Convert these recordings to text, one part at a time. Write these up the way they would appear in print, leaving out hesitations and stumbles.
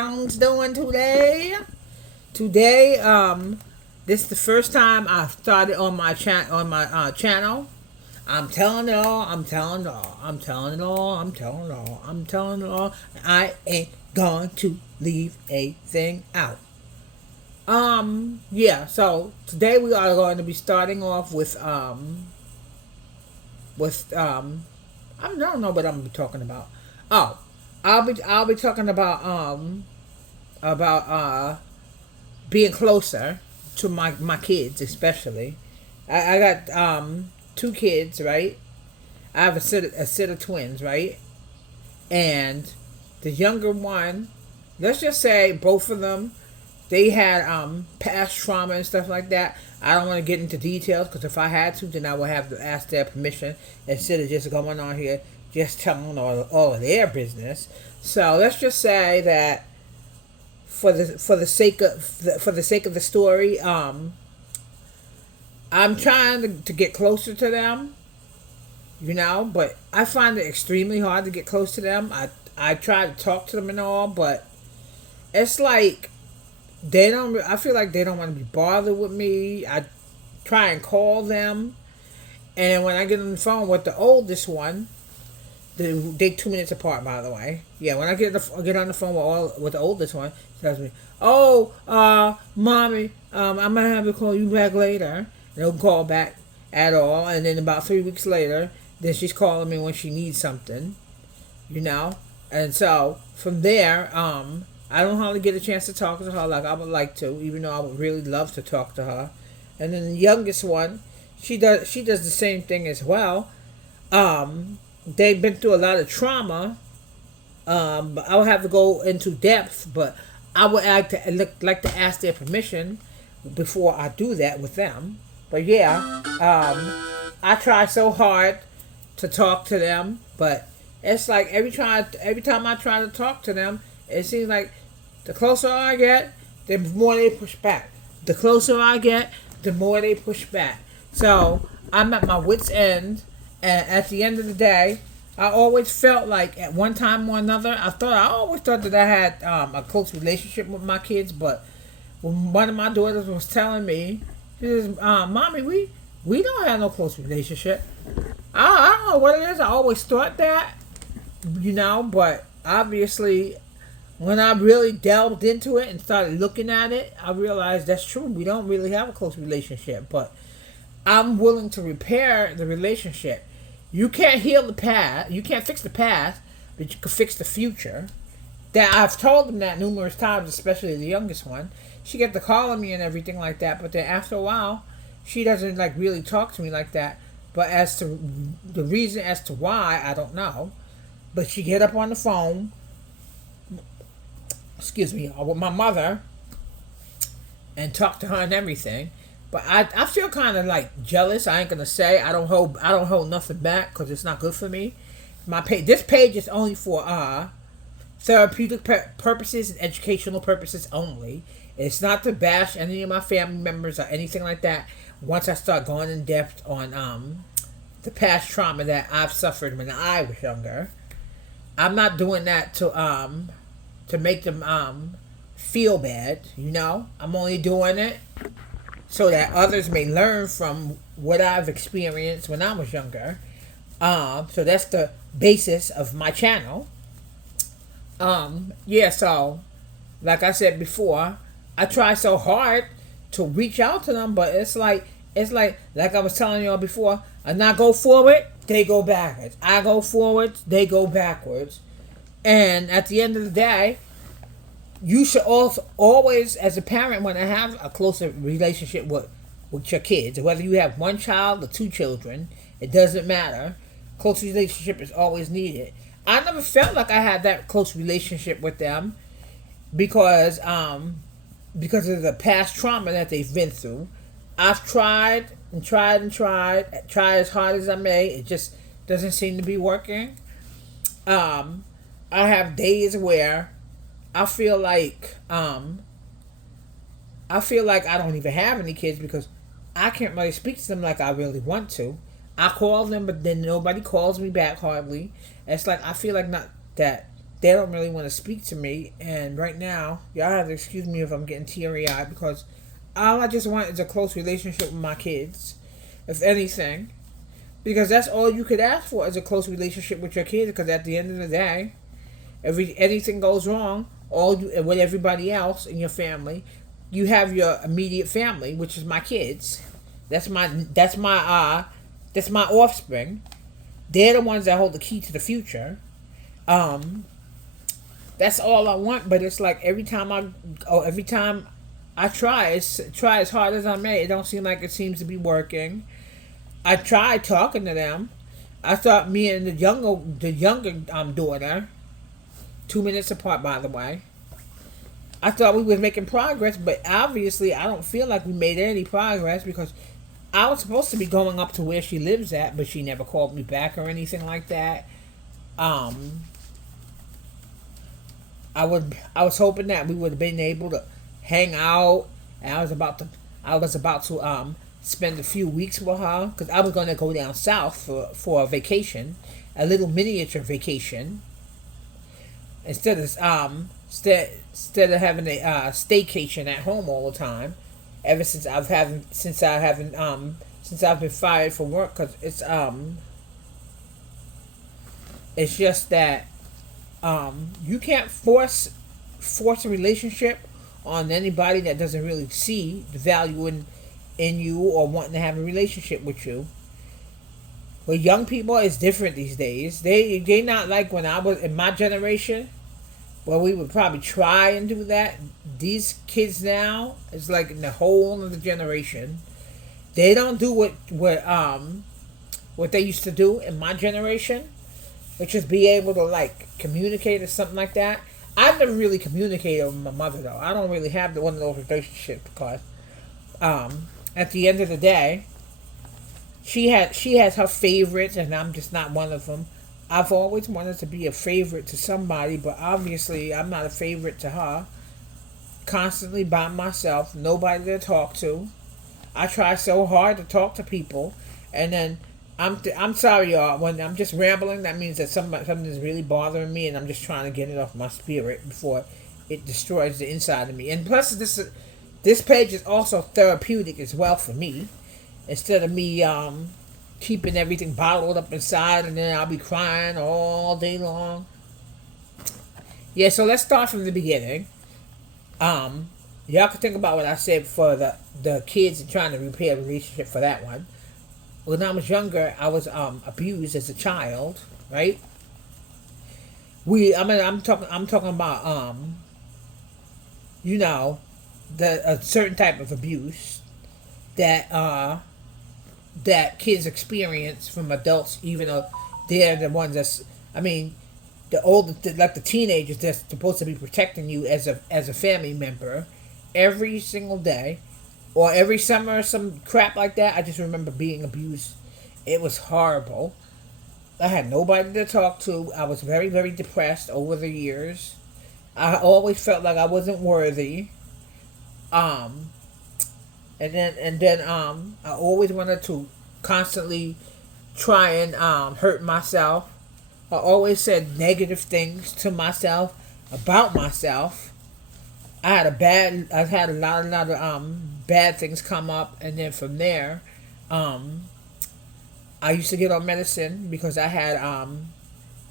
Jones doing today? Today, this is the first time I've started on my channel. I'm telling it all. I'm telling it all. I'm telling it all. I'm telling it all. I'm telling it all. I ain't going to leave a thing out. Yeah. So today we are going to be starting off with I don't know what I'm gonna be talking about. Oh, I'll be talking about being closer to my kids, especially. I got two kids, right? I have a set of twins, right? And the younger one, let's just say both of them, they had past trauma and stuff like that. I don't want to get into details because if I had to, then I would have to ask their permission instead of just going on here just telling all of their business. So let's just say that for the sake of the story, I'm trying to get closer to them, but I find it extremely hard to get close to them. I try to talk to them and all, but it's like they don't. I feel like they don't want to be bothered with me. I try and call them, and when I get on the phone with the oldest one, they 2 minutes apart, by the way. Yeah, when I get on the phone with the oldest one, she tells me, "Oh, mommy, I'm gonna have to call you back later." And don't call back at all, and then about 3 weeks later, then she's calling me when she needs something, And so from there, I don't hardly get a chance to talk to her like I would like to, even though I would really love to talk to her. And then the youngest one, she does the same thing as well. They've been through a lot of trauma. But I would have to go into depth, but I would like to ask their permission before I do that with them. But yeah, I try so hard to talk to them, but it's like every time I try to talk to them, it seems like the closer I get, the more they push back. The closer I get, the more they push back. So I'm at my wit's end, and at the end of the day, I always felt like at one time or another, I always thought that I had a close relationship with my kids, but when one of my daughters was telling me, she says, "Mommy, we don't have no close relationship." I don't know what it is. I always thought that, but obviously, when I really delved into it and started looking at it, I realized that's true. We don't really have a close relationship, but I'm willing to repair the relationship. You can't heal the past. You can't fix the past, but you can fix the future. That I've told them that numerous times, especially the youngest one. She gets to calling me and everything like that, but then after a while, she doesn't really talk to me like that. But as to the reason as to why, I don't know. But she get up on the phone, with my mother, and talk to her and everything. But I feel kind of like jealous. I ain't gonna say I don't hold nothing back because it's not good for me. This page is only for therapeutic purposes and educational purposes only. It's not to bash any of my family members or anything like that. Once I start going in depth on the past trauma that I've suffered when I was younger, I'm not doing that to make them feel bad. I'm only doing it so that others may learn from what I've experienced when I was younger. So that's the basis of my channel. Yeah, so like I said before, I try so hard to reach out to them, but it's like I was telling y'all before, and I go forward, they go backwards. I go forward, they go backwards. And at the end of the day, you should also always, as a parent, want to have a closer relationship with your kids. Whether you have one child or two children, it doesn't matter. Close relationship is always needed. I never felt like I had that close relationship with them because of the past trauma that they've been through. I've tried as hard as I may. It just doesn't seem to be working. I have days where I feel like I don't even have any kids because I can't really speak to them like I really want to. I call them, but then nobody calls me back hardly. It's like I feel like not that they don't really want to speak to me. And right now, y'all have to excuse me if I'm getting teary eyed because all I just want is a close relationship with my kids, if anything. Because that's all you could ask for is a close relationship with your kids. Because at the end of the day, if anything goes wrong, all you with everybody else in your family, you have your immediate family, which is my kids. That's my offspring. They're the ones that hold the key to the future. Um, that's all I want. But it's like every time I try as hard as I may, it don't seem like it seems to be working. I tried talking to them. I thought me and the younger daughter, 2 minutes apart by the way. I thought we was making progress, but obviously I don't feel like we made any progress because I was supposed to be going up to where she lives at, but she never called me back or anything like that. Um, I was hoping that we would have been able to hang out, and I was about to spend a few weeks with her because I was going to go down south for a vacation, a little miniature vacation, instead of having a staycation at home all the time. Ever since since I've been fired from work, because it's just that you can't force a relationship on anybody that doesn't really see the value in you or wanting to have a relationship with you. But young people is different these days. They not like when I was in my generation, where we would probably try and do that. These kids now is like in the whole other generation. They don't do what they used to do in my generation, which is be able to like communicate or something like that. I've never really communicated with my mother though. I don't really have one of those relationships because at the end of the day, she has her favorites, and I'm just not one of them. I've always wanted to be a favorite to somebody, but obviously I'm not a favorite to her. Constantly by myself, nobody to talk to. I try so hard to talk to people, and then I'm sorry, y'all. When I'm just rambling, that means that something is really bothering me, and I'm just trying to get it off my spirit before it destroys the inside of me. And plus, this page is also therapeutic as well for me. Instead of me keeping everything bottled up inside, and then I'll be crying all day long. Yeah, so let's start from the beginning. Y'all can think about what I said for the kids and trying to repair a relationship for that one. When I was younger, I was abused as a child, right? I'm talking about you know, a certain type of abuse that that kids experience from adults, even though they're the ones that's, I mean, like the teenagers that's supposed to be protecting you as a family member every single day or every summer or some crap like that. I just remember being abused. It was horrible. I had nobody to talk to. I was very, very depressed over the years. I always felt like I wasn't worthy. Um, and then I always wanted to constantly try and hurt myself. I always said negative things to myself about myself. I've had a lot of bad things come up, and then from there, um, I used to get on medicine because I had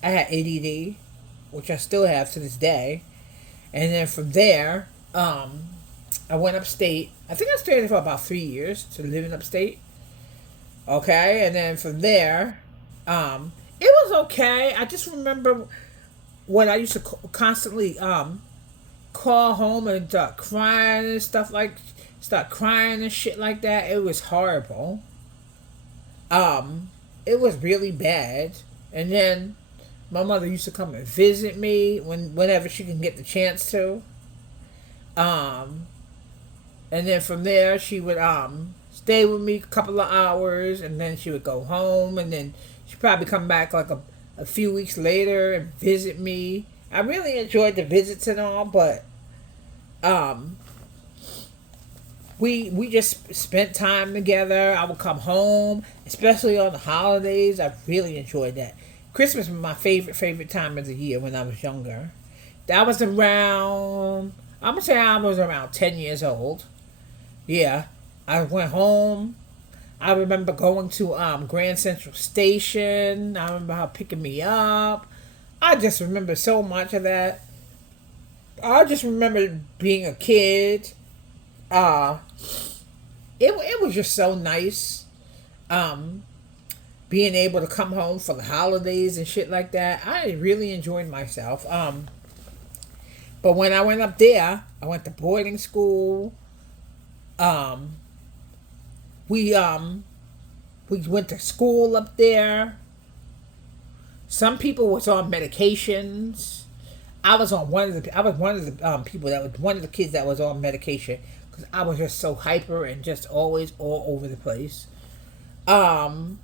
ADD, which I still have to this day, and then from there, I went upstate. I think I stayed there for about 3 years to live in upstate. Okay, and then from there, it was okay. I just remember when I used to constantly call home and start crying and shit like that. It was horrible. It was really bad. And then my mother used to come and visit me whenever she can get the chance to. Um, and then from there she would stay with me a couple of hours, and then she would go home, and then she'd probably come back like a few weeks later and visit me. I really enjoyed the visits and all, but um, we just spent time together. I would come home, especially on the holidays. I really enjoyed that. Christmas was my favorite time of the year when I was younger. That was around. I'm gonna say I was around 10 years old. Yeah, I went home. I remember going to Grand Central Station. I remember her picking me up. I just remember so much of that. I just remember being a kid. Uh, it was just so nice. Um, Being able to come home for the holidays and shit like that. I really enjoyed myself. But when I went up there, I went to boarding school. Um, we went to school up there. Some people was on medications. I was one of the people that was one of the kids that was on medication because I was just so hyper and just always all over the place. Um,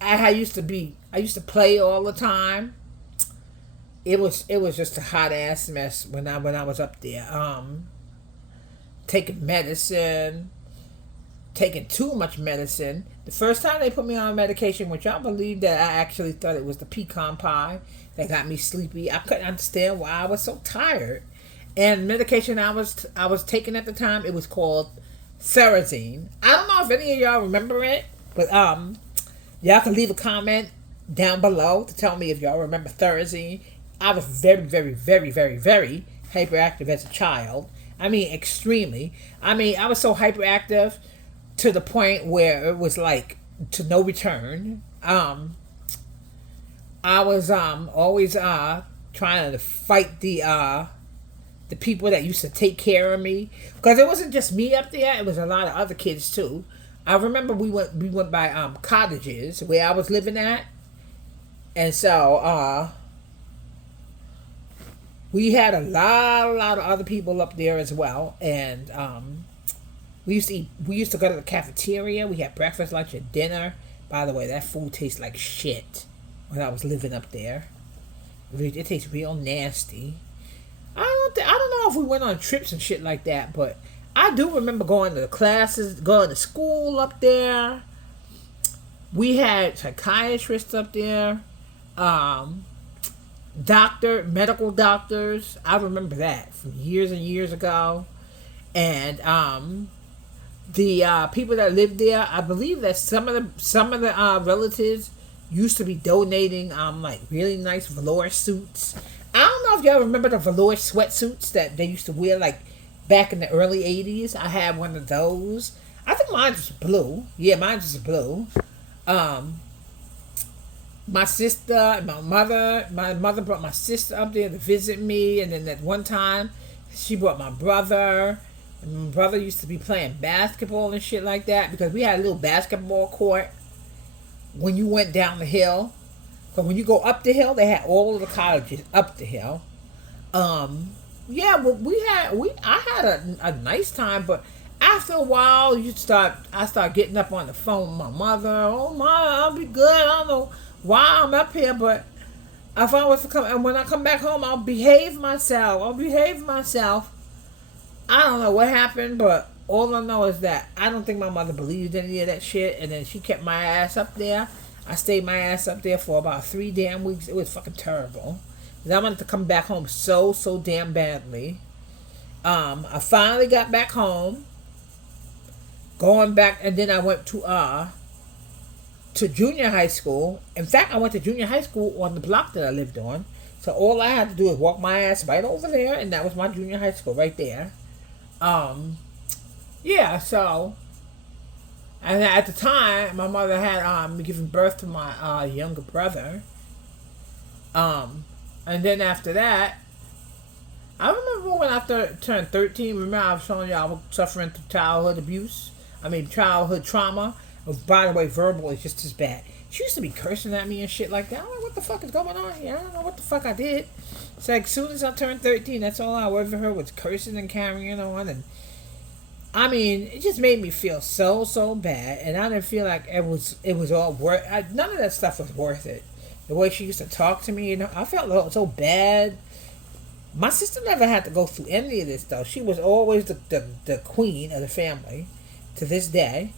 I used to play all the time. It was just a hot ass mess when I was up there. Taking medicine, taking too much medicine. The first time they put me on medication, which I believe that I actually thought it was the pecan pie that got me sleepy. I couldn't understand why I was so tired. And the medication I was taking at the time, it was called Therazine. I don't know if any of y'all remember it, but y'all can leave a comment down below to tell me if y'all remember Therazine. I was very, very, very, very, very hyperactive as a child. I mean, extremely. I mean, I was so hyperactive to the point where it was like to no return. I was always trying to fight the people that used to take care of me because it wasn't just me up there; it was a lot of other kids too. I remember we went by cottages where I was living at, and so we had a lot of other people up there as well, and we used to go to the cafeteria. We had breakfast, lunch, and dinner. By the way, that food tastes like shit when I was living up there. It tastes real nasty. I don't know if we went on trips and shit like that, but I do remember going to the classes, going to school up there. We had psychiatrists up there, medical doctors. I remember that from years and years ago, and the people that lived there. I believe that some of the relatives used to be donating like really nice velour suits. I don't know if y'all remember the velour sweatsuits that they used to wear like back in the early 80s. I had one of those. I think mine was blue. Yeah, mine was blue. My sister, my mother brought my sister up there to visit me, and then at one time she brought my brother. And my brother used to be playing basketball and shit like that because we had a little basketball court when you went down the hill. But when you go up the hill, they had all of the cottages up the hill. Yeah, well, I had a nice time, but after a while, I start getting up on the phone with my mother. Oh my, I'll be good. I don't know why I'm up here, but if I was to come, and when I come back home, I'll behave myself. I don't know what happened, but all I know is that I don't think my mother believed any of that shit, and then she kept my ass up there. I stayed my ass up there for about 3 damn weeks. It was fucking terrible. And I wanted to come back home so damn badly. I finally got back home. Going back, and then I went to junior high school. In fact, I went to junior high school on the block that I lived on. So all I had to do was walk my ass right over there, and that was my junior high school right there. Yeah, so, and at the time, my mother had given birth to my younger brother. And then after that, I remember when I turned 13. Remember I was telling you I was suffering through childhood trauma. By the way, verbal is just as bad. She used to be cursing at me and shit like that. I don't know what the fuck is going on here. I don't know what the fuck I did. It's like as soon as I turned 13, that's all I ever heard was cursing and carrying on. And I mean, it just made me feel so bad. And I didn't feel like it was all worth. None of that stuff was worth it. The way she used to talk to me, I felt so bad. My sister never had to go through any of this though. She was always the queen of the family to this day.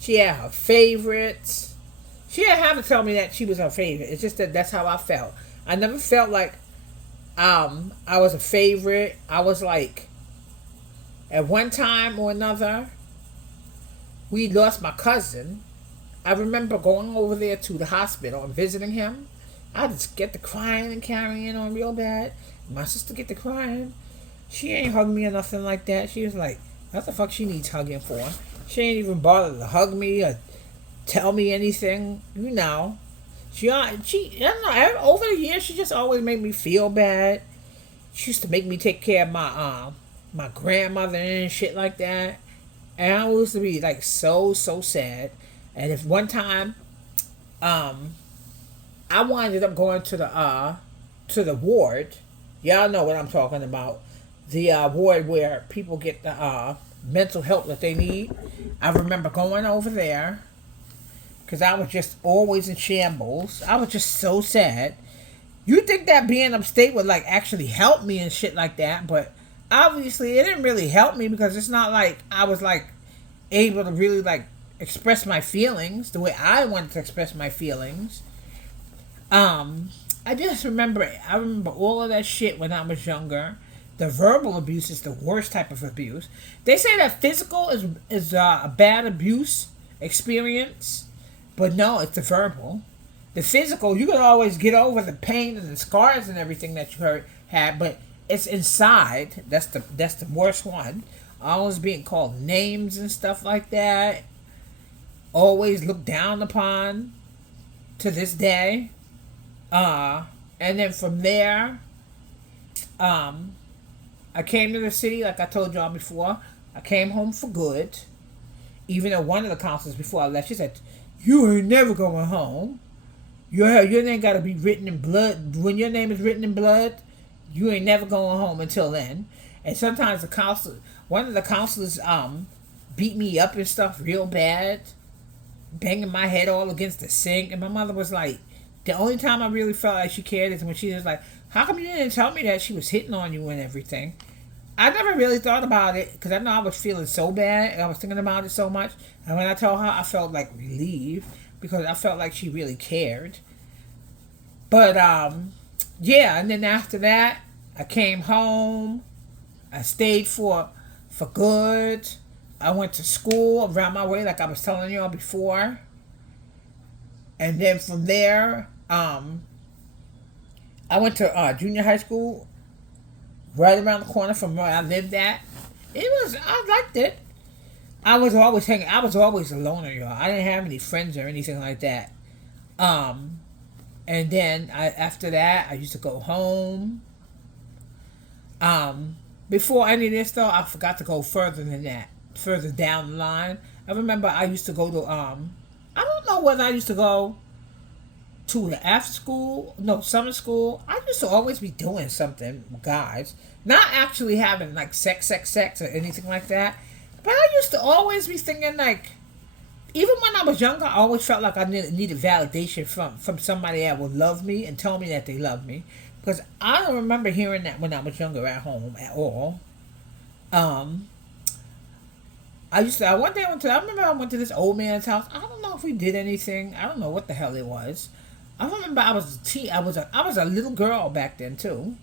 She had her favorites. She didn't have to tell me that she was her favorite. It's just that that's how I felt. I never felt like I was a favorite. I was like, at one time or another, we lost my cousin. I remember going over there to the hospital and visiting him. I just get to crying and carrying on real bad. My sister get to crying. She ain't hug me or nothing like that. She was like, what the fuck she needs hugging for? She ain't even bothered to hug me or tell me anything. You know. I don't know, over the years, she just always made me feel bad. She used to make me take care of my grandmother and shit like that. And I used to be like so sad. And if one time, I ended up going to the ward. Y'all know what I'm talking about. The ward where people get the mental help that they need. I remember going over there because I was just always in shambles. I was just so sad. You think that being upstate would like actually help me and shit like that, but obviously it didn't really help me because it's not like I was like able to really like express my feelings the way I wanted to express my feelings. I remember all of that shit when I was younger. The verbal abuse is the worst type of abuse. They say that physical is a bad abuse experience, but no, it's the verbal. The physical, you can always get over the pain and the scars and everything that you had, but it's inside. That's the worst one. Always being called names and stuff like that. Always looked down upon to this day. And then from there, I came to the city, like I told y'all before. I came home for good. Even though one of the counselors before I left, she said, you ain't never going home. Your name got to be written in blood. When your name is written in blood, you ain't never going home until then. And sometimes one of the counselors beat me up and stuff real bad, banging my head all against the sink. And my mother was like, the only time I really felt like she cared is when she was like, how come you didn't tell me that she was hitting on you and everything? I never really thought about it because I know I was feeling so bad and I was thinking about it so much. And when I told her, I felt like relieved because I felt like she really cared. But, yeah, and then after that, I came home. I stayed for good. I went to school around my way like I was telling y'all before. And then from there, I went to junior high school right around the corner from where I lived at. I liked it. I was always a loner, y'all. I didn't have any friends or anything like that. And then after that, I used to go home. Before any of this, though, I forgot to go further than that. Further down the line. I remember I used to go to, I don't know whether I used to go to the summer school. I used to always be doing something with guys. Not actually having, like, sex or anything like that. But I used to always be thinking, like, even when I was younger, I always felt like I needed validation from somebody that would love me and tell me that they love me. Because I don't remember hearing that when I was younger at home at all. One day I remember I went to this old man's house. I don't know if we did anything. I don't know what the hell it was. I remember I was a little girl back then too.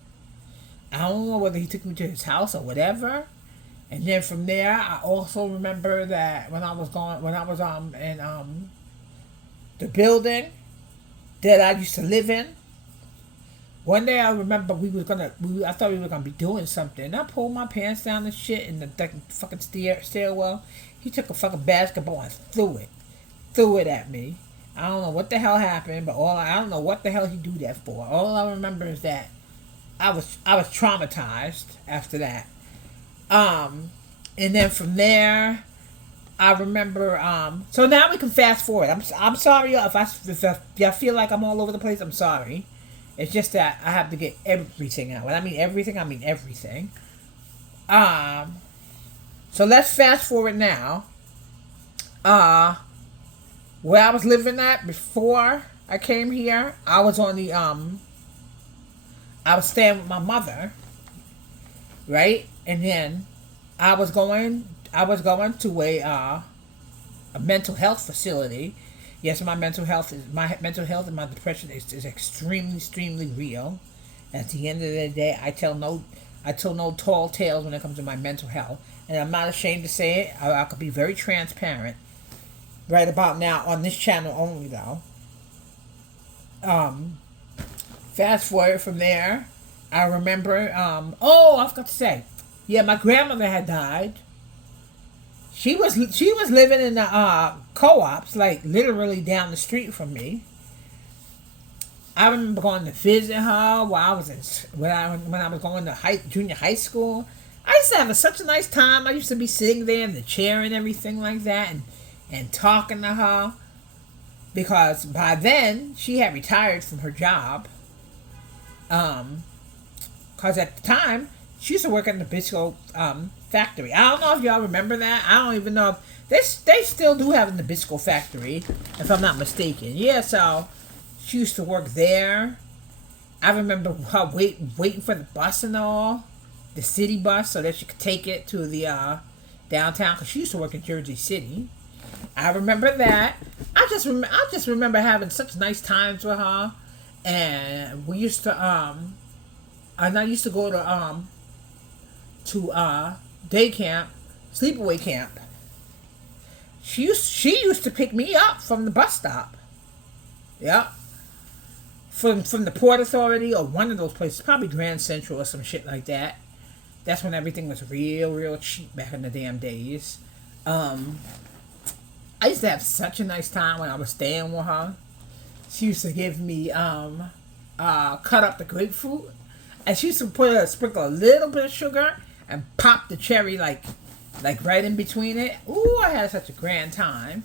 I don't know whether he took me to his house or whatever. And then from there, I also remember that when I was in the building that I used to live in. One day I remember I thought we were gonna be doing something. I pulled my pants down and shit in the fucking stairwell. He took a fucking basketball and threw it at me. I don't know what the hell happened, but I don't know what the hell he do that for. All I remember is that I was traumatized after that. And then from there, I remember. So now we can fast forward. I'm sorry if I feel like I'm all over the place. I'm sorry. It's just that I have to get everything out. When I mean everything, I mean everything. So let's fast forward now. Where I was living at before I came here, I was on the I was staying with my mother, right? And then I was going to a mental health facility, Yes, my mental health and my depression is extremely, extremely real. At the end of the day, I tell no tall tales when it comes to my mental health, and I'm not ashamed to say it. I could be very transparent right about now on this channel only, though. Um, Fast forward from there, I remember. Oh, I forgot to say, yeah, my grandmother had died. She was living in the co-ops, like literally down the street from me. I remember going to visit her while I was when I was going to junior high school. I used to have such a nice time. I used to be sitting there in the chair and everything like that, and talking to her because by then she had retired from her job. Um, because at the time she used to work at the Nabisco factory. I don't know if y'all remember that. I don't even know if they still do have a Nabisco factory, if I'm not mistaken. Yeah, so she used to work there. I remember her waiting for the bus and all, the city bus, so that she could take it to the downtown. Because she used to work in Jersey City. I remember that. I just remember having such nice times with her, and we used to and I used to go to day camp, sleepaway camp. She used to pick me up from the bus stop. Yep. From the Port Authority or one of those places, probably Grand Central or some shit like that. That's when everything was real, real cheap back in the damn days. Um, I used to have such a nice time when I was staying with her. She used to give me cut up the grapefruit, and she used to sprinkle a little bit of sugar and pop the cherry like right in between it. Ooh, I had such a grand time.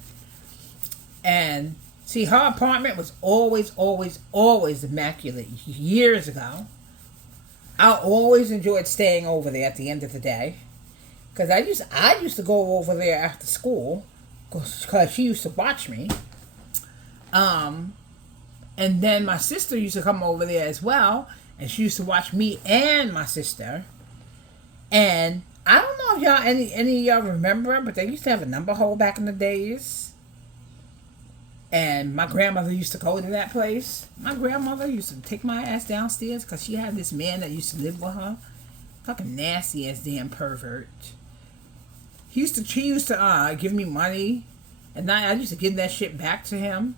And see, her apartment was always, always, always immaculate. Years ago, I always enjoyed staying over there at the end of the day, because I used to go over there after school, because she used to watch me. And then my sister used to come over there as well, and she used to watch me and my sister. And I don't know if y'all any of y'all remember, but they used to have a number hole back in the days. And my grandmother used to go to that place. My grandmother used to take my ass downstairs because she had this man that used to live with her. Fucking nasty ass damn pervert. She used to give me money, and I used to give that shit back to him.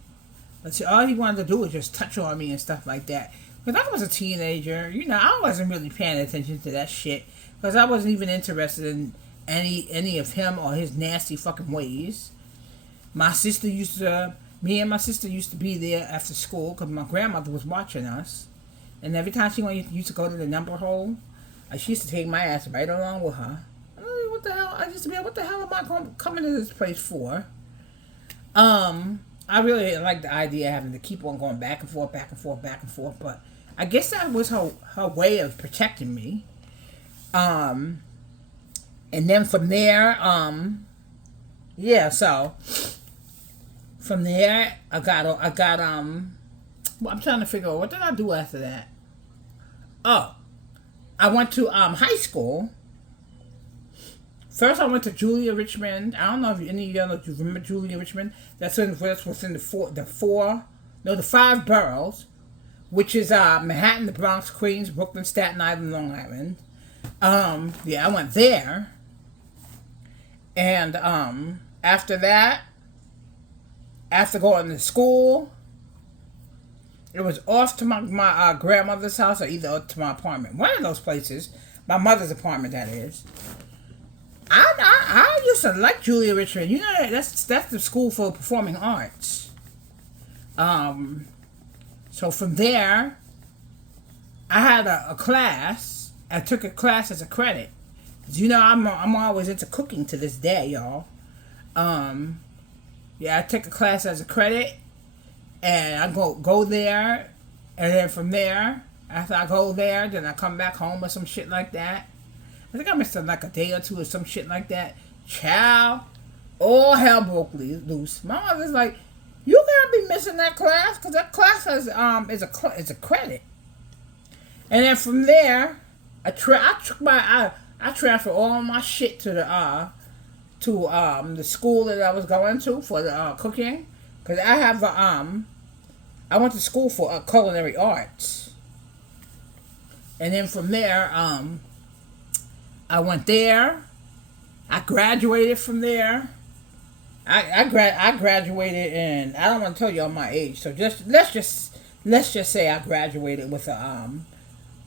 But see, all he wanted to do was just touch on me and stuff like that. Because I was a teenager, I wasn't really paying attention to that shit. Because I wasn't even interested in any of him or his nasty fucking ways. Me and my sister used to be there after school because my grandmother was watching us. And every time she used to go to the number hole, she used to take my ass right along with her. What the hell? I used to be like, what the hell am I coming to this place for? I really like the idea of having to keep on going back and forth, back and forth, back and forth. But I guess that was her way of protecting me. And then from there, yeah, so from there, I got, well, I'm trying to figure out, what did I do after that? Oh, I went to, high school. First, I went to Julia Richmond. I don't know if any of y'all remember Julia Richmond. That's within the 5 boroughs, which is, Manhattan, the Bronx, Queens, Brooklyn, Staten Island, Long Island. Yeah, I went there. And, after that, after going to school, it was off to my grandmother's house or either to my apartment. One of those places. My mother's apartment, that is. I used to like Julia Richmond. That's the school for performing arts. So from there, I had a class. I took a class as a credit. 'Cause I'm always into cooking to this day, y'all. Yeah, I take a class as a credit, and I go there, and then from there, after I go there, then I come back home or some shit like that. I think I missed like a day or two or some shit like that. Child, all hell broke loose. My mother's like, "You can't be missing that class because that class is a credit." And then from there, I transferred all my shit to the school that I was going to for the cooking, Cause I have I went to school for culinary arts, and then from there, I went there. I graduated from there. I graduated in, I don't want to tell y'all my age, so let's just say I graduated with a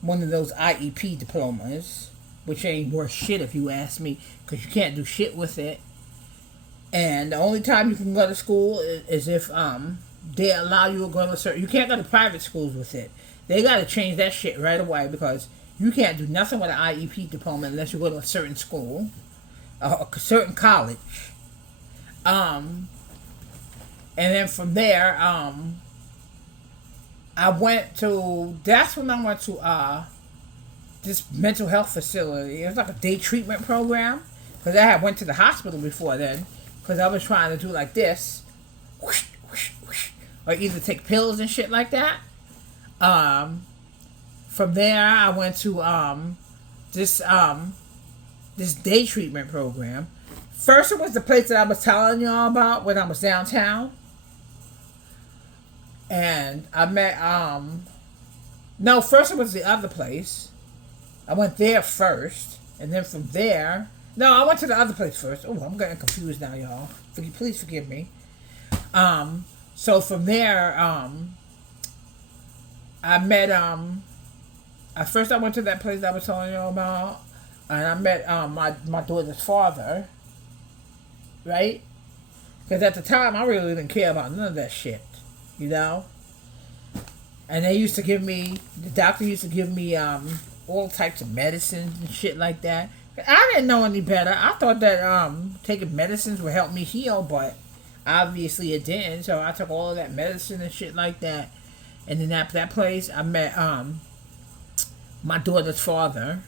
one of those IEP diplomas, which ain't worth shit if you ask me, because you can't do shit with it. And the only time you can go to school is if they allow you to go to a certain. You can't go to private schools with it. They got to change that shit right away, because you can't do nothing with an IEP diploma unless you go to a certain school, a certain college. And then from there, that's when I went to this mental health facility. It was like a day treatment program, because I had went to the hospital before then, because I was trying to do like this, whoosh, whoosh, whoosh, or either take pills and shit like that. From there, I went to this day treatment program. First, it was the place that I was telling y'all about when I was downtown. And I met, no, first it was the other place. I went there first. And then from there, no, I went to the other place first. Oh, I'm getting confused now, y'all. Please forgive me. So from there, I met, at first I went to that place I was telling y'all about. And I met, my daughter's father. Right? Because at the time, I really didn't care about none of that shit. You know? And they used to give me, the doctor used to give me all types of medicines and shit like that. I didn't know any better. I thought that taking medicines would help me heal, but obviously it didn't. So I took all of that medicine and shit like that. And then at that place, I met my daughter's father.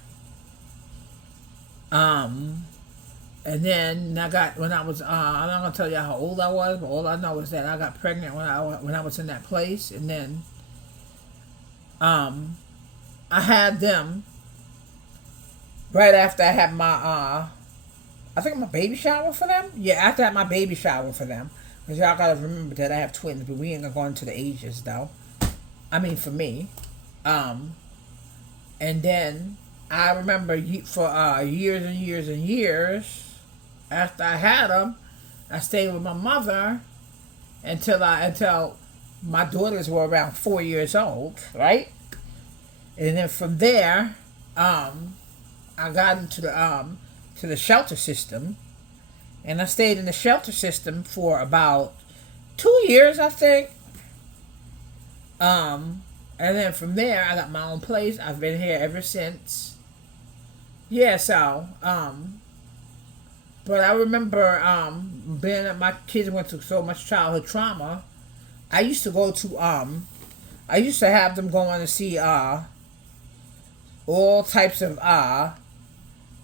And then I got, when I was, I'm not going to tell you how old I was, but all I know is that I got pregnant when I was in that place. And then I had them right after I had my, I think my baby shower for them. Yeah, after I had my baby shower for them. Because y'all got to remember that I have twins, but we ain't going to go into the ages, though. I mean, for me. And then I remember for years and years and years, after I had them, I stayed with my mother until my daughters were around 4 years old, right? And then from there, I got into the shelter system, and I stayed in the shelter system for about 2 years, I think. And then from there, I got my own place. I've been here ever since. Yeah, so, but I remember, being that my kids went through so much childhood trauma, I used to go to, I used to have them go on to see, all types of,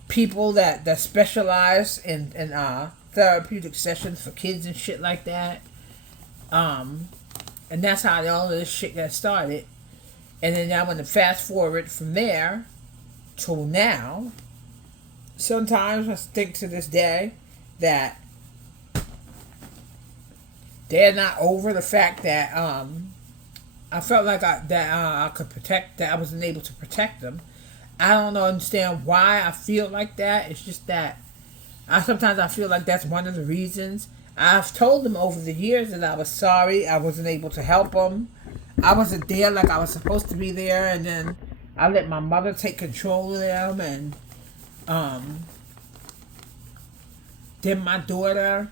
people that specialize in therapeutic sessions for kids and shit like that. And that's how all of this shit got started. And then I went to fast forward from there till now. Sometimes I think to this day that they're not over the fact that I felt like I could protect, that I wasn't able to protect them. I don't understand why I feel like that. It's just that sometimes I feel like that's one of the reasons. I've told them over the years that I was sorry I wasn't able to help them. I wasn't there like I was supposed to be there, and then I let my mother take control of them, and then my daughter,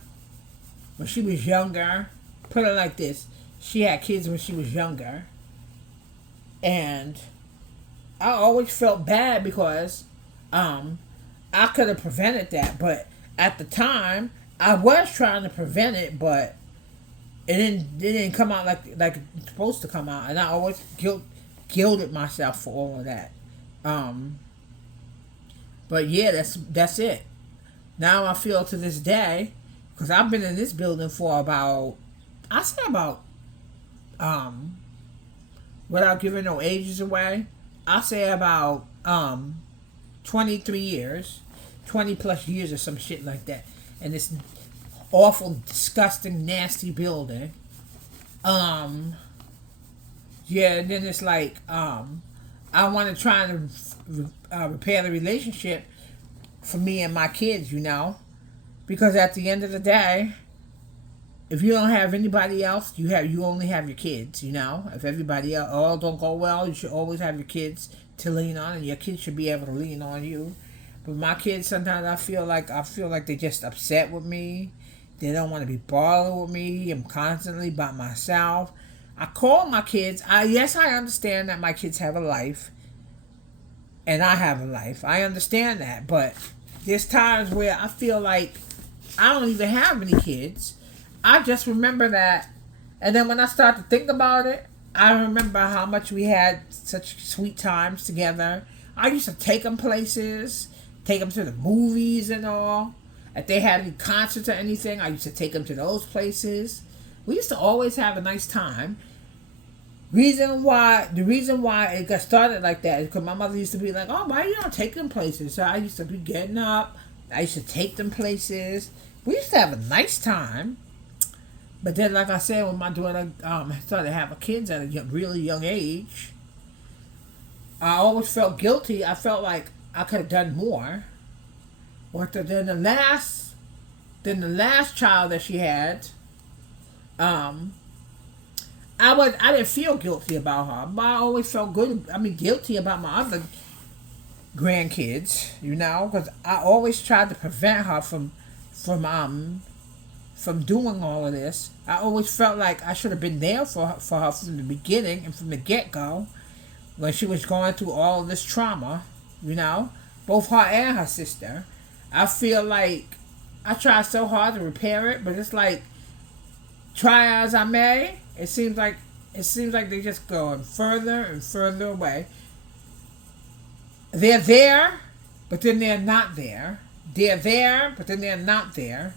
when she was younger, put it like this, she had kids when she was younger, and I always felt bad because I could have prevented that, but at the time I was trying to prevent it, but it didn't come out like it's supposed to come out, and I always guilted myself for all of that. But yeah, that's it. Now I feel to this day, because I've been in this building for about, I say about, without giving no ages away, I say about 23 years, 20 plus years or some shit like that. And this awful, disgusting, nasty building. Um, yeah, and then it's like, I want to try to repair the relationship for me and my kids, because at the end of the day, if you don't have anybody else, you only have your kids. If everybody else all don't go well, you should always have your kids to lean on, and your kids should be able to lean on you. But my kids, sometimes I feel like they're just upset with me. They don't want to be bothered with me. I'm constantly by myself. I call my kids. Yes, I understand that my kids have a life, and I have a life. I understand that, but there's times where I feel like I don't even have any kids. I just remember that, and then when I start to think about it, I remember how much we had such sweet times together. I used to take them places, take them to the movies and all. If they had any concerts or anything, I used to take them to those places. We used to always have a nice time. The reason why it got started like that is because my mother used to be like, "Oh, why you don't take them places?" So I used to be getting up. I used to take them places. We used to have a nice time. But then, like I said, when my daughter started having kids at a really young age, I always felt guilty. I felt like I could have done more. Or then the last child that she had, um, I didn't feel guilty about her, but I always felt good. I mean, guilty about my other grandkids, because I always tried to prevent her from doing all of this. I always felt like I should have been there for her from the beginning and from the get go when she was going through all of this trauma. Both her and her sister. I feel like I tried so hard to repair it, but it's like, try as I may, it seems like they're just going further and further away. They're there, but then they're not there. They're there, but then they're not there.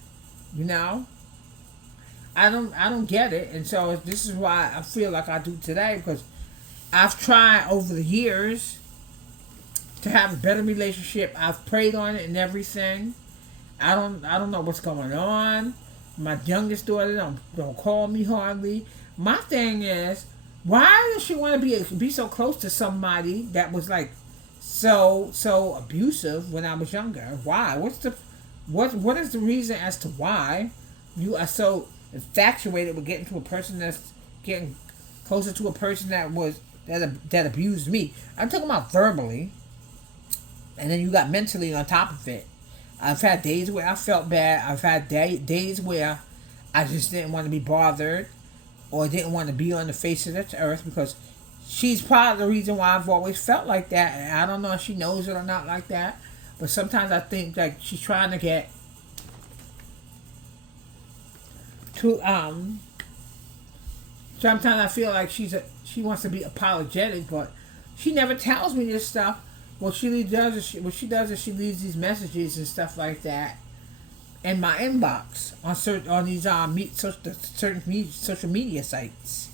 I don't get it, and so this is why I feel like I do today, because I've tried over the years to have a better relationship. I've prayed on it and everything. I don't know what's going on. My youngest daughter don't call me hardly. My thing is, why does she want to be so close to somebody that was like so abusive when I was younger? Why? What is the reason as to why you are so infatuated with getting to a person that's getting closer to a person that abused me? I'm talking about verbally, and then you got mentally on top of it. I've had days where I felt bad. I've had days where I just didn't want to be bothered or didn't want to be on the face of this earth, because she's part of the reason why I've always felt like that. And I don't know if she knows it or not like that, but sometimes I think like she's trying to get to sometimes I feel like she wants to be apologetic, but she never tells me this stuff. What she does is she leaves these messages and stuff like that in my inbox on these certain social media sites.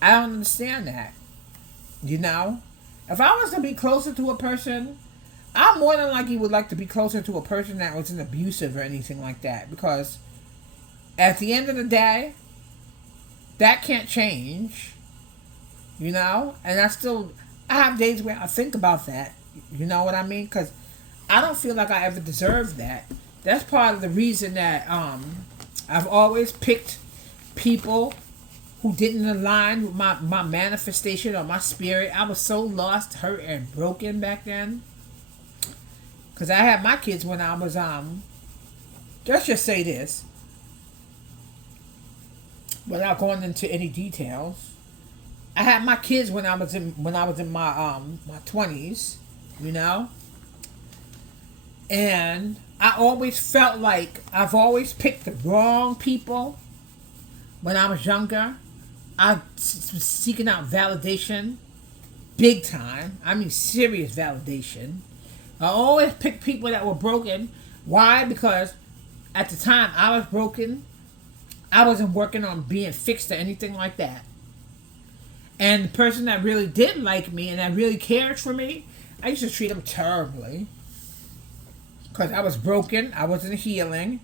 I don't understand that. If I was to be closer to a person, I more than likely would like to be closer to a person that wasn't abusive or anything like that, because at the end of the day, that can't change. And I have days where I think about that. You know what I mean? Because I don't feel like I ever deserved that. That's part of the reason that I've always picked people who didn't align with my manifestation or my spirit. I was so lost, hurt, and broken back then. Because I had my kids when I was, let's just say this, without going into any details. I had my kids when I was in my 20s, and I always felt like I've always picked the wrong people when I was younger. I was seeking out validation, big time. I mean, serious validation. I always picked people that were broken. Why? Because at the time I was broken. I wasn't working on being fixed or anything like that. And the person that really did like me and that really cared for me, I used to treat them terribly. Because I was broken, I wasn't healing,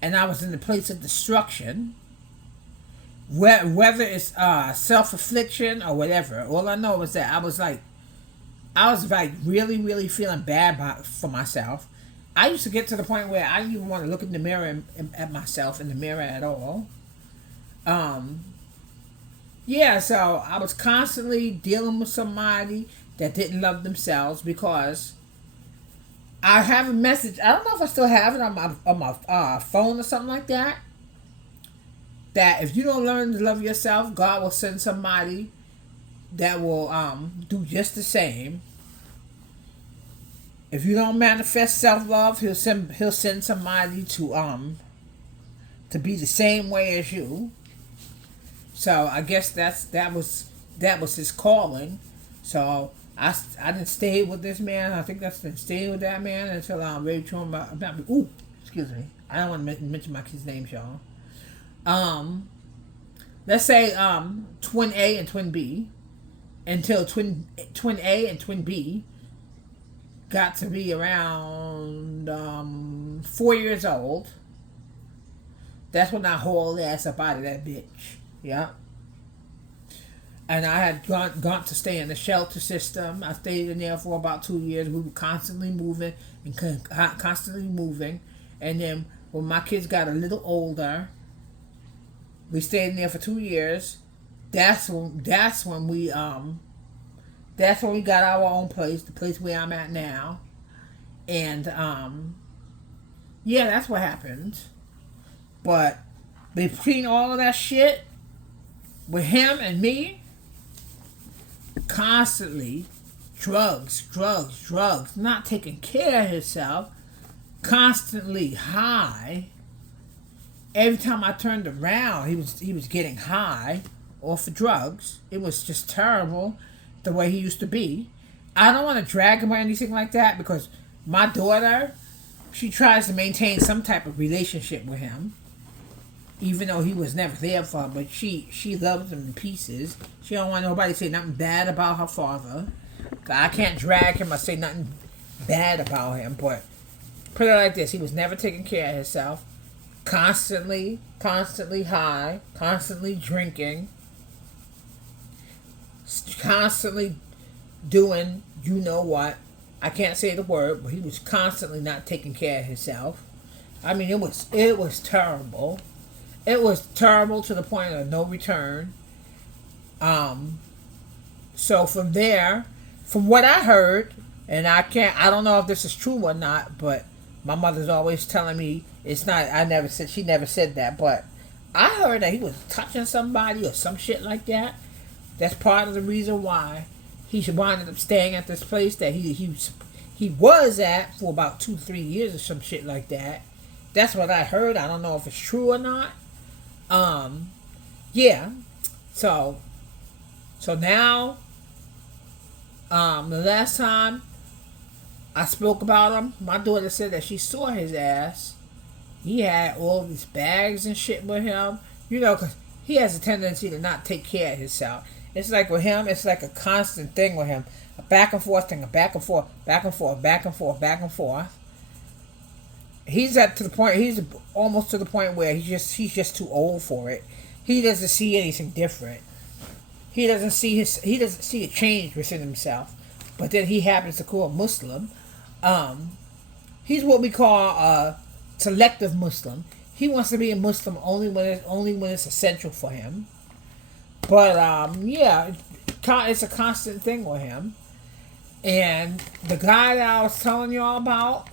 and I was in the place of destruction. Whether it's self affliction or whatever. All I know is that I was like really really feeling bad for myself. I used to get to the point where I didn't even want to look in the mirror at myself in the mirror at all. Um, yeah, so I was constantly dealing with somebody that didn't love themselves because I have a message. I don't know if I still have it on my phone or something like that. That if you don't learn to love yourself, God will send somebody that will do just the same. If you don't manifest self love, he'll send somebody to be the same way as you. So I guess that was his calling. So I didn't stay with this man. I think that's didn't stay with that man until I'm ready to him about me. Ooh, excuse me. I don't want to mention my kids' names, y'all. Um, let's say twin A and twin B until twin A and twin B got to be around 4 years old. That's when I hauled ass up out of that bitch. Yeah. And I had gone to stay in the shelter system. I stayed in there for about 2 years. We were constantly moving and constantly moving. And then when my kids got a little older, we stayed in there for 2 years. That's when we got our own place, the place where I'm at now. And yeah, that's what happened. But between all of that shit with him and me, constantly drugs, not taking care of himself, constantly high. Every time I turned around, he was getting high off of drugs. It was just terrible the way he used to be. I don't want to drag him or anything like that because my daughter, she tries to maintain some type of relationship with him, even though he was never there for her. But she loves him in pieces. She don't want nobody to say nothing bad about her father. I can't drag him or say nothing bad about him. But put it like this: he was never taking care of himself. Constantly high, constantly drinking, constantly doing you know what. I can't say the word, but he was constantly not taking care of himself. I mean, it was terrible. It was terrible to the point of no return. So from there, from what I heard, and I don't know if this is true or not, but my mother's always telling me it's not. She never said that, but I heard that he was touching somebody or some shit like that. That's part of the reason why he wind up staying at this place that he was at for about 2 to 3 years or some shit like that. That's what I heard. I don't know if it's true or not. Yeah. So now, the last time I spoke about him, my daughter said that she saw his ass. He had all these bags and shit with him. You know, because he has a tendency to not take care of himself. It's like with him, it's like a constant thing with him. A back and forth thing, a back and forth, back and forth, back and forth, back and forth. He's almost to the point where he's just too old for it. He doesn't see anything different. He doesn't see a change within himself. But then he happens to call a Muslim. He's what we call a selective Muslim. He wants to be a Muslim only when it's essential for him. But yeah, it's a constant thing with him. And the guy that I was telling y'all about,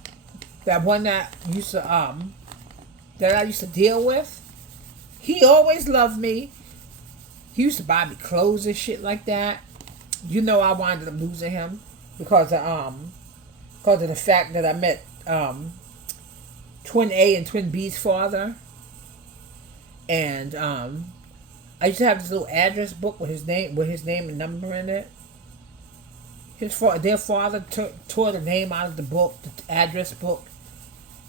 that one that I used to deal with, he always loved me. He used to buy me clothes and shit like that. You know, I wound up losing him because of the fact that I met twin A and twin B's father. And I used to have this little address book with his name and number in it. Their father tore the name out of the book, the address book,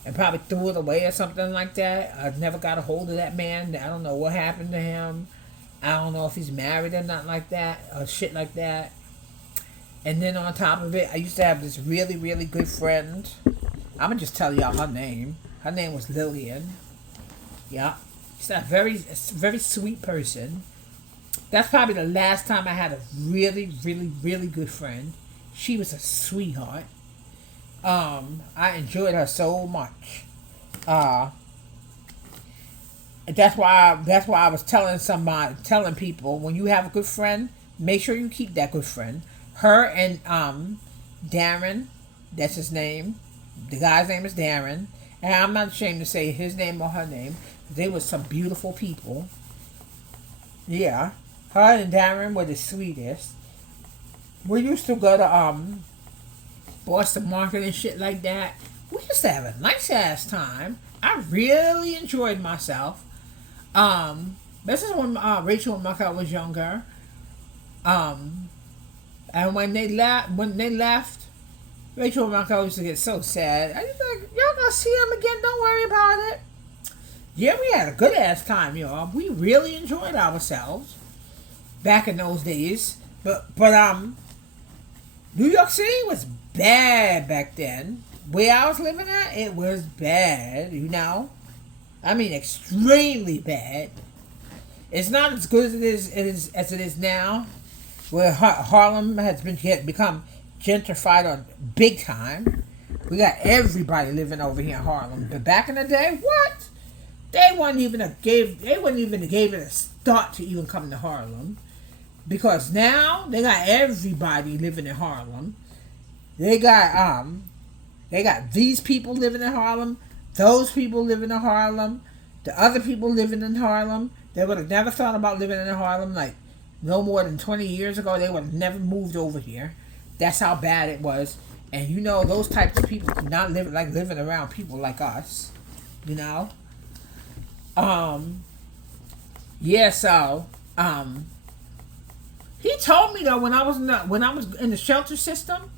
and probably threw it away or something like that. I never got a hold of that man. I don't know what happened to him. I don't know if he's married or nothing like that, or shit like that. And then on top of it, I used to have this really, really good friend. I'm going to just tell y'all her name. Her name was Lillian. Yeah. She's a very sweet person. That's probably the last time I had a really, really, really good friend. She was a sweetheart. I enjoyed her so much. Uh, that's why I was telling people, when you have a good friend, make sure you keep that good friend. Her and Darren, that's his name. The guy's name is Darren, and I'm not ashamed to say his name or her name. They were some beautiful people. Yeah, her and Darren were the sweetest. We used to go to Boston Market and shit like that. We used to have a nice ass time. I really enjoyed myself. This is when Rachel and Michael was younger. And when they left, Rachel and Michael used to get so sad. I was like, y'all gonna see him again? Don't worry about it. Yeah, we had a good ass time, y'all. We really enjoyed ourselves back in those days. But New York City was bad back then. Where I was living at, it was bad, you know. I mean, extremely bad. It's not as good as it is now, where Harlem has become gentrified on big time. We got everybody living over here in Harlem. But back in the day, what? They wouldn't even gave it a start to even come to Harlem, because now they got everybody living in Harlem. They got these people living in Harlem, those people living in Harlem, the other people living in Harlem. They would have never thought about living in Harlem like no more than 20 years ago. They would have never moved over here. That's how bad it was. And you know, those types of people do not living around people like us. You know? Yeah, so he told me though, when I was in the shelter system,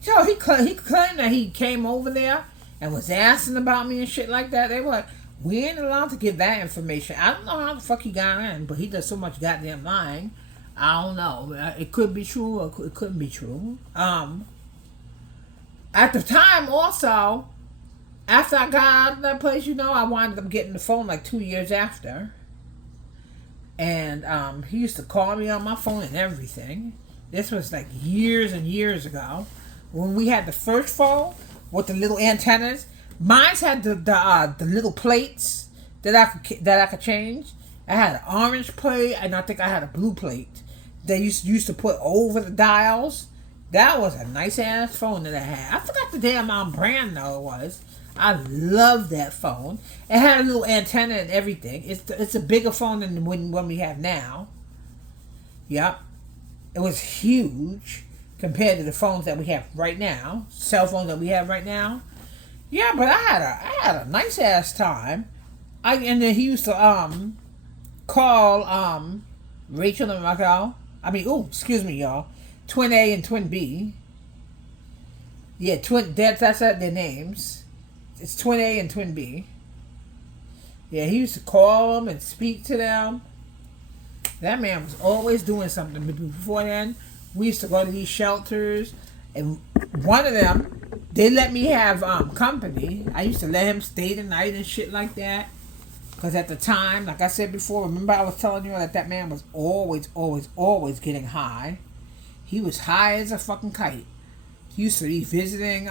he claimed that he came over there and was asking about me and shit like that. They were like, we ain't allowed to give that information. I don't know how the fuck he got in, but he does so much goddamn lying. I don't know. It could be true or it couldn't be true. At the time also, after I got out of that place, you know, I wound up getting the phone like 2 years after. And he used to call me on my phone and everything. This was like years and years ago. When we had the first phone with the little antennas, mine had the little plates that I could change. I had an orange plate, and I think I had a blue plate. They used to put over the dials. That was a nice ass phone that I had. I forgot the damn brand though it was. I love that phone. It had a little antenna and everything. It's a bigger phone than the one we have now. Yep. It was huge compared to the phones that we have right now. Cell phones that we have right now. Yeah, but I had a nice ass time. And then he used to call Rachel and Michael. Excuse me, y'all. Twin A and Twin B. Yeah, that's their names. It's Twin A and Twin B. Yeah, he used to call them and speak to them. That man was always doing something. Before then, we used to go to these shelters, and one of them, they let me have company. I used to let him stay the night and shit like that. Because at the time, like I said before, remember I was telling you that man was always getting high. He was high as a fucking kite. He used to be visiting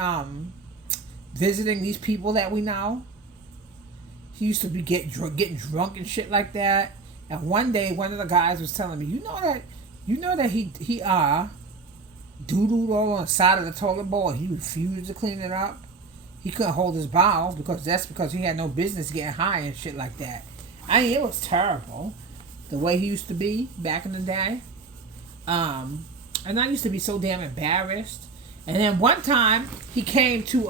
these people that we know. He used to be getting drunk and shit like that. And one day, one of the guys was telling me, you know that he doo-dooed all on the side of the toilet bowl. He refused to clean it up. He couldn't hold his bowels because he had no business getting high and shit like that. I mean, it was terrible the way he used to be back in the day. And I used to be so damn embarrassed. And then one time he came to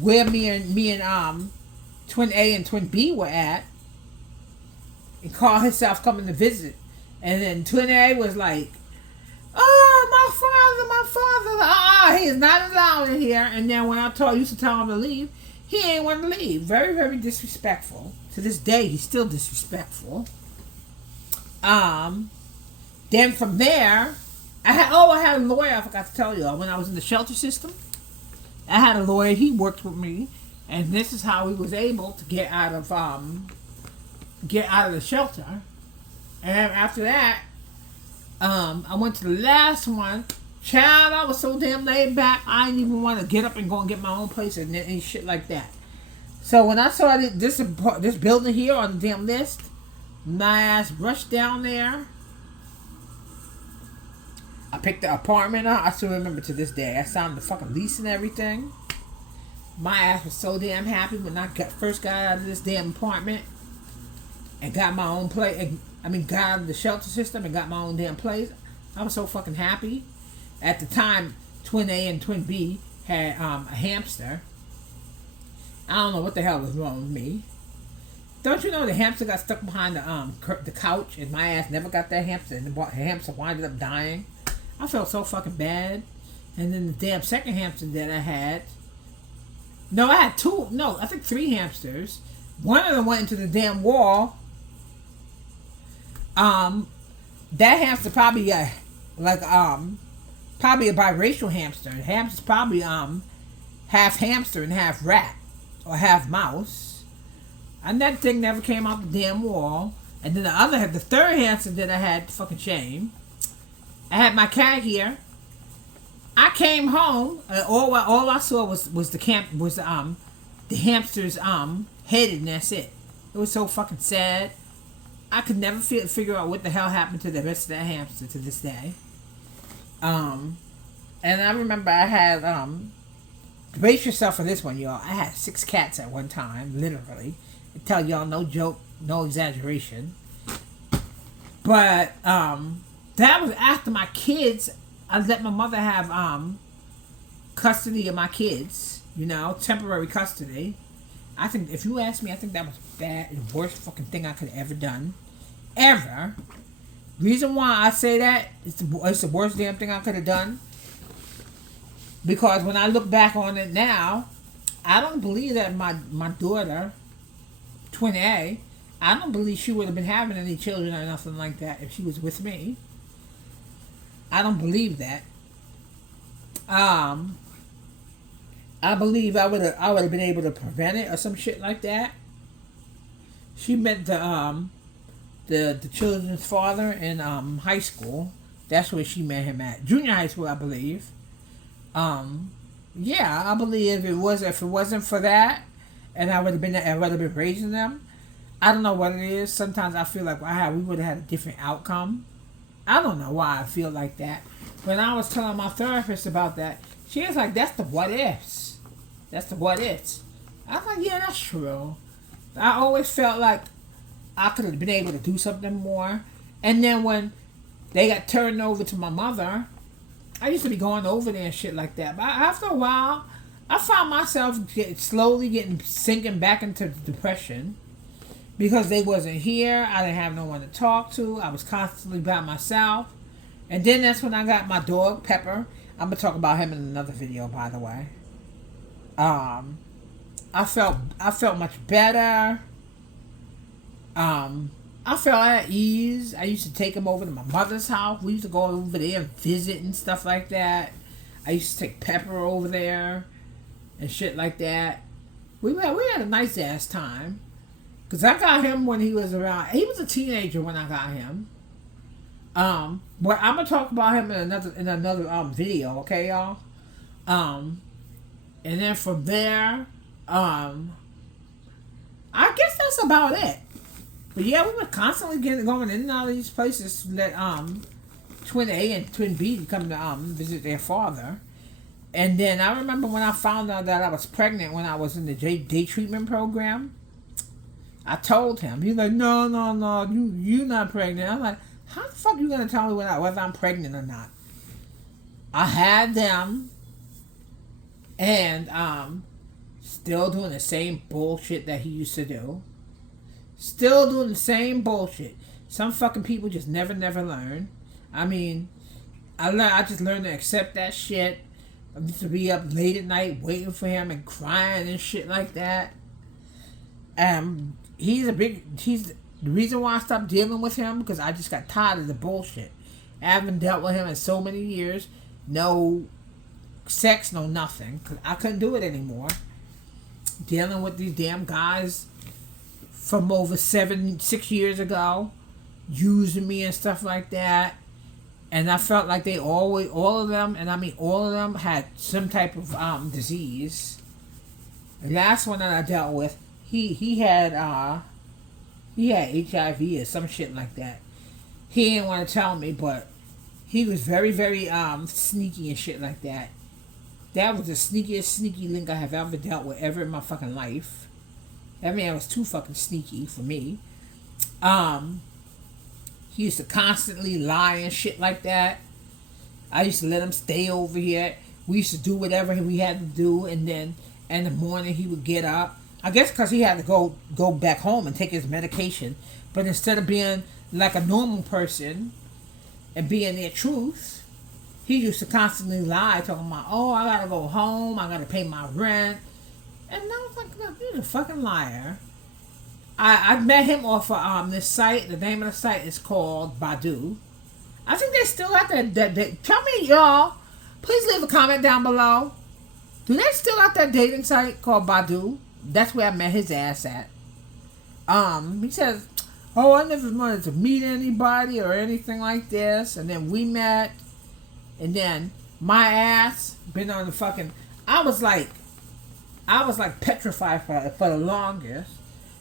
where me and Twin A and Twin B were at, and called himself coming to visit. And then Twin A was like, "Oh, my father, he is not allowed in here." And then when I used to tell him to leave, he ain't want to leave. Very, very disrespectful. To this day, he's still disrespectful. Then from there, I had a lawyer. I forgot to tell you. When I was in the shelter system, I had a lawyer. He worked with me, and this is how he was able to get out of get out of the shelter. And after that, I went to the last one. Child, I was so damn laid back, I didn't even want to get up and go and get my own place and shit like that. So when I saw this building here on the damn list, my ass rushed down there. I picked the apartment up. I still remember to this day. I signed the fucking lease and everything. My ass was so damn happy when I first got out of this damn apartment and got my own place. Got out of the shelter system and got my own damn place. I was so fucking happy. At the time, Twin A and Twin B had a hamster. I don't know what the hell was wrong with me. Don't you know the hamster got stuck behind the couch and my ass never got that hamster and the hamster winded up dying? I felt so fucking bad. And then the damn second hamster that I had. No, I had two. No, I think 3 hamsters. One of them went into the damn wall. That hamster probably probably a biracial hamster. The hamster's probably half hamster and half rat or half mouse. And that thing never came out the damn wall. And then the third hamster that I had, fucking shame. I had my cat here. I came home. All I saw was the hamster's head, and that's it. It was so fucking sad. I could never figure out what the hell happened to the rest of that hamster to this day. And I remember I had brace yourself for this one, y'all. I had 6 cats at one time, literally. I tell y'all, no joke, no exaggeration. But that was after my kids. I let my mother have custody of my kids. Temporary custody. I think, if you ask me, I think that was bad, the worst fucking thing I could have ever done. Ever. Reason why I say that, it's the worst damn thing I could have done. Because when I look back on it now, I don't believe that my daughter, Twin A, I don't believe she would have been having any children or nothing like that if she was with me. I don't believe that. I believe I would have been able to prevent it or some shit like that. She met the children's father in high school. That's where she met him at. Junior high school, I believe. Yeah, I believe if it wasn't for that, and I would have been raising them. I don't know what it is. Sometimes I feel like we would have had a different outcome. I don't know why I feel like that. When I was telling my therapist about that, she was like, "That's the what ifs. That's the what ifs." I was like, "Yeah, that's true." I always felt like I could have been able to do something more. And then when they got turned over to my mother, I used to be going over there and shit like that. But after a while, I found myself slowly sinking back into depression because they wasn't here. I didn't have no one to talk to. I was constantly by myself. And then that's when I got my dog, Pepper. I'm going to talk about him in another video, by the way. I felt much better. I felt at ease. I used to take him over to my mother's house. We used to go over there and visit and stuff like that. I used to take Pepper over there and shit like that. We had a nice ass time. Because I got him when he was a teenager when I got him. But I'm going to talk about him in another video, okay, y'all? And then from there, I guess that's about it. But yeah, we were constantly going in and out of these places that Twin A and Twin B come to visit their father. And then I remember when I found out that I was pregnant when I was in the day treatment program. I told him. He's like, no, you're not pregnant. I'm like, how the fuck you gonna tell me whether I'm pregnant or not? I had them, and still doing the same bullshit that he used to do. Still doing the same bullshit. Some fucking people just never learn. I mean, I just learned to accept that shit. I used to be up late at night waiting for him and crying and shit like that. He's the reason why I stopped dealing with him because I just got tired of the bullshit. I haven't dealt with him in so many years. No sex, no nothing. Cause I couldn't do it anymore. Dealing with these damn guys from over 6 years ago, using me and stuff like that. And I felt like they always, all of them, and I mean all of them, had some type of disease. The last one that I dealt with, he had HIV or some shit like that. He didn't want to tell me, but he was very, very sneaky and shit like that. That was the sneakiest sneaky link I have ever dealt with ever in my fucking life. That man was too fucking sneaky for me. He used to constantly lie and shit like that. I used to let him stay over here. We used to do whatever we had to do, and then in the morning he would get up. I guess because he had to go back home and take his medication. But instead of being like a normal person and being their truth, he used to constantly lie, talking about, oh, I gotta go home, I gotta pay my rent. And I was like, look, you're a fucking liar. I met him off of this site. The name of the site is called Badoo. I think they still got that. Tell me, y'all. Please leave a comment down below. Do they still got that dating site called Badoo? That's where I met his ass at. He says, oh, I never wanted to meet anybody or anything like this. And then we met. And then my ass been on the fucking... I was like petrified for the longest.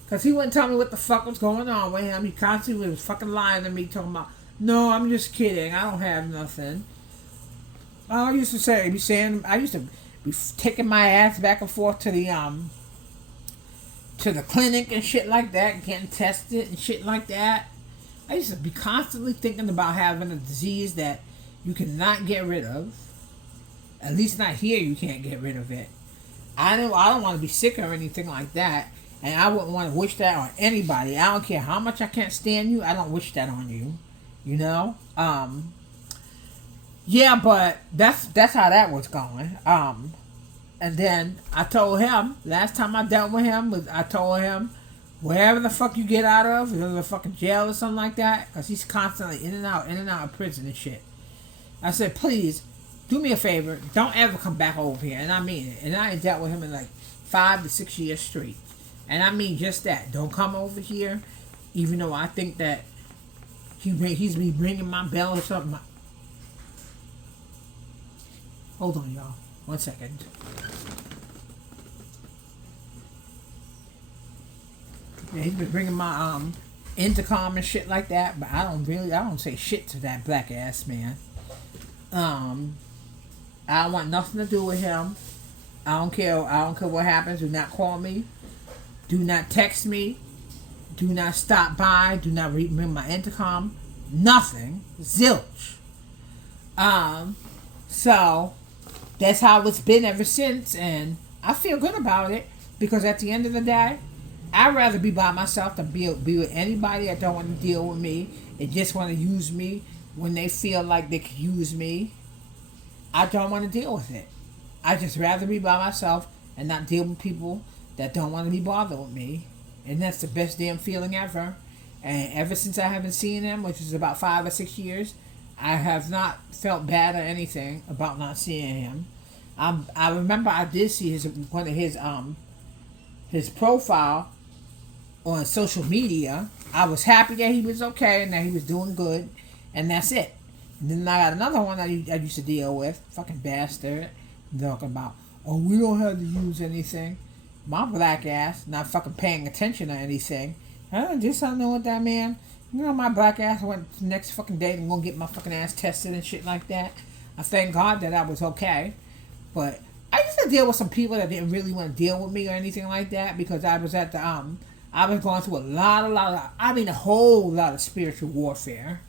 Because he wouldn't tell me what the fuck was going on with him. He constantly was fucking lying to me, talking about, no, I'm just kidding. I don't have nothing. I used to be taking my ass back and forth to the clinic and shit like that, getting tested and shit like that. I used to be constantly thinking about having a disease that you cannot get rid of. At least not here, you can't get rid of it. I don't want to be sick or anything like that. And I wouldn't want to wish that on anybody. I don't care how much I can't stand you. I don't wish that on you. You know? Yeah, but that's how that was going. And then I told him, last time I dealt with him, I told him, wherever the fuck you get out of, either the fucking jail or something like that, because he's constantly in and out of prison and shit. I said, please, do me a favor, don't ever come back over here. And I mean it. And I ain't dealt with him in like 5 to 6 years straight. And I mean just that. Don't come over here, even though I think that he's been ringing my bell or something. Hold on, y'all. 1 second. Yeah, he's been ringing my intercom and shit like that, but I don't say shit to that black ass man. I don't want nothing to do with him. I don't care what happens. Do not call me. Do not text me. Do not stop by. Do not ring my intercom. Nothing. Zilch. So that's how it's been ever since, and I feel good about it, because at the end of the day, I'd rather be by myself than be with anybody that don't want to deal with me and just want to use me when they feel like they could use me. I don't want to deal with it. I just rather be by myself and not deal with people that don't want to be bothered with me. And that's the best damn feeling ever. And ever since I haven't seen him, which is about 5 or 6 years, I have not felt bad or anything about not seeing him. I remember I did see one of his profile on social media. I was happy that he was okay and that he was doing good, and that's it. And then I got another one that I used to deal with, fucking bastard, talking about, oh, we don't have to use anything. My black ass not fucking paying attention to anything. I just don't know what that man. You know, my black ass went the next fucking day and gonna get my fucking ass tested and shit like that. I thank God that I was okay. But I used to deal with some people that didn't really want to deal with me or anything like that, because I was at the I was going through a whole lot of spiritual warfare.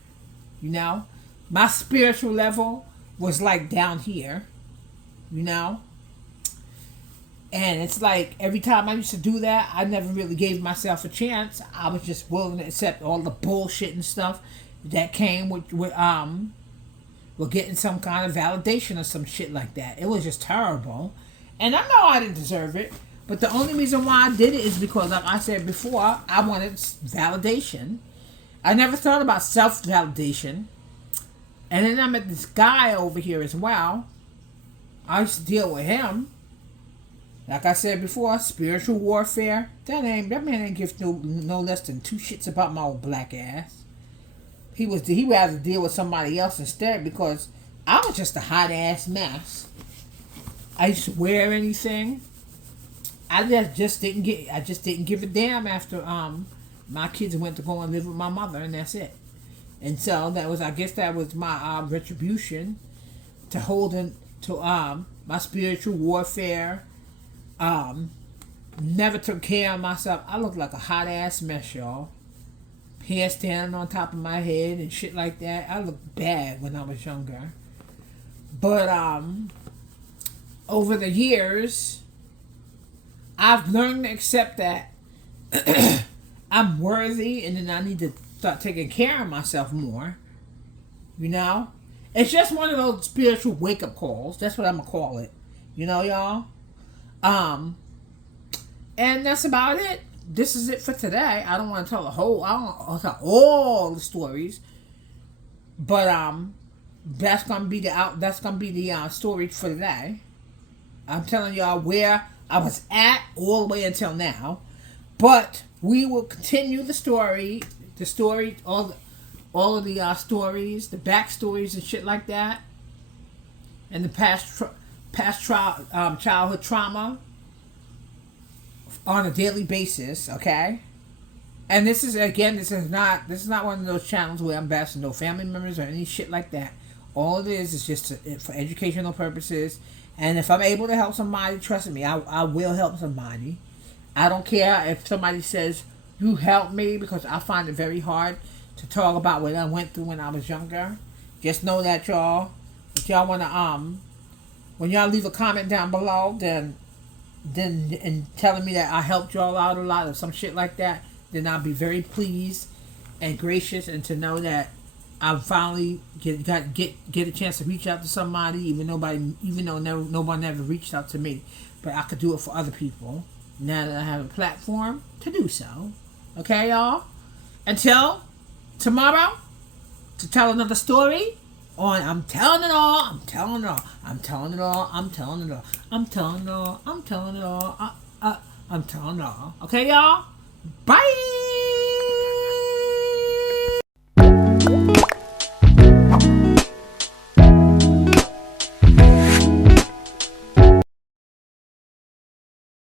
You know? My spiritual level was like down here. You know? And it's like every time I used to do that, I never really gave myself a chance. I was just willing to accept all the bullshit and stuff that came with getting some kind of validation or some shit like that. It was just terrible. And I know I didn't deserve it. But the only reason why I did it is because, like I said before, I wanted validation. I never thought about self-validation. And then I met this guy over here as well. I used to deal with him. Like I said before, spiritual warfare. That man ain't give no less than two shits about my old black ass. He rather deal with somebody else instead because I was just a hot ass mess. I used to wear anything. I just didn't give a damn after my kids went to go and live with my mother, and that's it. And so I guess that was my retribution to holding to my spiritual warfare. Never took care of myself. I look like a hot ass mess, y'all. Hair standing on top of my head and shit like that. I looked bad when I was younger. But over the years, I've learned to accept that I'm worthy, and then I need to start taking care of myself more. You know? It's just one of those spiritual wake-up calls. That's what I'm going to call it. You know, y'all? And that's about it. This is it for today. I don't want to tell I don't want to tell all the stories. But, that's going to be the story for today. I'm telling y'all where I was at all the way until now. But we will continue the story, all of the stories, the backstories and shit like that, and the childhood trauma on a daily basis. Okay, and this is not one of those channels where I'm bashing no family members or any shit like that. All it is just for educational purposes. And if I'm able to help somebody, trust me, I will help somebody. I don't care if somebody says, you help me, because I find it very hard to talk about what I went through when I was younger. Just know that, y'all. If y'all want to, when y'all leave a comment down below, then and telling me that I helped y'all out a lot or some shit like that, then I'll be very pleased and gracious, and to know that I finally get a chance to reach out to somebody, even though nobody never reached out to me, but I could do it for other people now that I have a platform to do so. Okay, y'all. Until tomorrow, to tell another story on I'm telling it all. I'm telling it all. I'm telling it all. I'm telling it all. I'm telling it all. I'm telling it all. I'm telling it all. Okay, y'all. Bye.